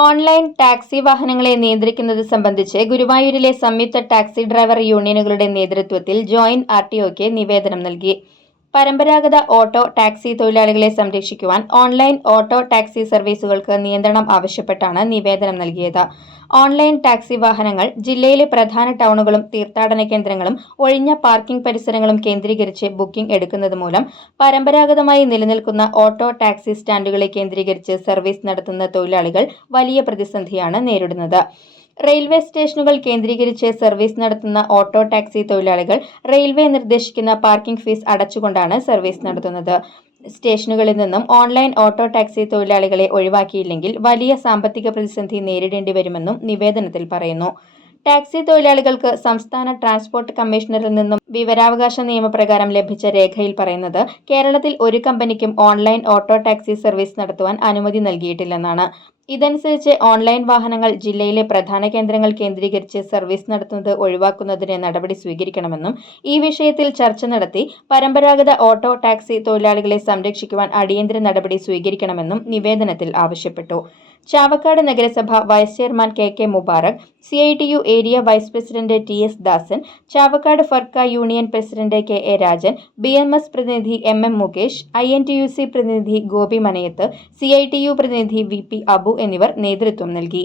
Online taxi വാഹനങ്ങളെ നിയന്ത്രിക്കുന്നത് സംബന്ധിച്ച് ഗുരുവായൂരിലെ സംയുക്ത ടാക്സി ഡ്രൈവർ യൂണിയനുകളുടെ നേതൃത്വത്തിൽ ജോയിന്റ് ആർ ടി ഒക്ക് നിവേദനം നൽകി. പരമ്പരാഗത ഓട്ടോ ടാക്സി തൊഴിലാളികളെ സംരക്ഷിക്കുവാൻ ഓൺലൈൻ ഓട്ടോ ടാക്സി സർവീസുകൾക്ക് നിയന്ത്രണം ആവശ്യപ്പെട്ടാണ് നിവേദനം നൽകിയത്. ഓൺലൈൻ ടാക്സി വാഹനങ്ങൾ ജില്ലയിലെ പ്രധാന ടൗണുകളും തീർത്ഥാടന കേന്ദ്രങ്ങളും ഒഴിഞ്ഞ പാർക്കിംഗ് പരിസരങ്ങളും കേന്ദ്രീകരിച്ച് ബുക്കിംഗ് എടുക്കുന്നത് മൂലം പരമ്പരാഗതമായി നിലനിൽക്കുന്ന ഓട്ടോ ടാക്സി സ്റ്റാൻഡുകളെ കേന്ദ്രീകരിച്ച് സർവീസ് നടത്തുന്ന തൊഴിലാളികൾ വലിയ പ്രതിസന്ധിയാണ് നേരിടുന്നത്. റെയിൽവേ സ്റ്റേഷനുകൾ കേന്ദ്രീകരിച്ച് സർവീസ് നടത്തുന്ന ഓട്ടോ ടാക്സി തൊഴിലാളികൾ റെയിൽവേ നിർദ്ദേശിക്കുന്ന പാർക്കിംഗ് ഫീസ് അടച്ചുകൊണ്ടാണ് സർവീസ് നടത്തുന്നത്. സ്റ്റേഷനുകളിൽ നിന്നും ഓൺലൈൻ ഓട്ടോ ടാക്സി തൊഴിലാളികളെ ഒഴിവാക്കിയില്ലെങ്കിൽ വലിയ സാമ്പത്തിക പ്രതിസന്ധി നേരിടേണ്ടി വരുമെന്നും നിവേദനത്തിൽ പറയുന്നു. ടാക്സി തൊഴിലാളികൾക്ക് സംസ്ഥാന ട്രാൻസ്പോർട്ട് കമ്മീഷണറിൽ നിന്നും വിവരാവകാശ നിയമപ്രകാരം ലഭിച്ച രേഖയിൽ പറയുന്നത് കേരളത്തിൽ ഒരു കമ്പനിക്കും ഓൺലൈൻ ഓട്ടോ ടാക്സി സർവീസ് നടത്തുവാൻ അനുമതി നൽകിയിട്ടില്ലെന്നാണ്. ഇതനുസരിച്ച് ഓൺലൈൻ വാഹനങ്ങൾ ജില്ലയിലെ പ്രധാന കേന്ദ്രങ്ങൾ കേന്ദ്രീകരിച്ച് സർവീസ് നടത്തുന്നത് ഒഴിവാക്കുന്നതിന് നടപടി സ്വീകരിക്കണമെന്നും ഈ വിഷയത്തിൽ ചർച്ച നടത്തി പരമ്പരാഗത ഓട്ടോ ടാക്സി തൊഴിലാളികളെ സംരക്ഷിക്കുവാൻ അടിയന്തര നടപടി സ്വീകരിക്കണമെന്നും നിവേദനത്തിൽ ആവശ്യപ്പെട്ടു. ചാവക്കാട് നഗരസഭ vice chairman K K Mubarak C I T U area vice president T S Dasan Chavakkad Firka union president K A Rajan B M S പ്രതിനിധി M M Mukesh I N T U C പ്രതിനിധി Gopi Manayath C I T U പ്രതിനിധി V P Abu എന്നിവർ നേതൃത്വം നൽകി.